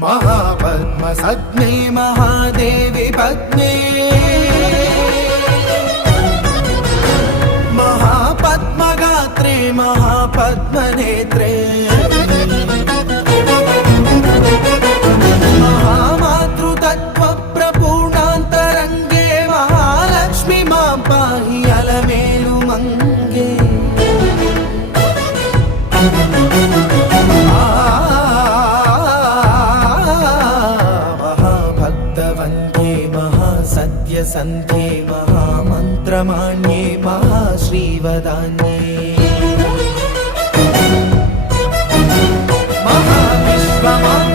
महापद्मसज्ञे महादेवी पद्मे महापद्मगात्रे महापद्मनेत्रे महामातृतत्त्वप्रपूर्णान्तरङ्गे महालक्ष्मी मां पाहि अलमेलु मंगे। महाभक्तवन्ध्ये महासत्यसन्ध्ये महामन्त्रमाण्ये महाश्रीवदान्ये महाविश्वमान्ये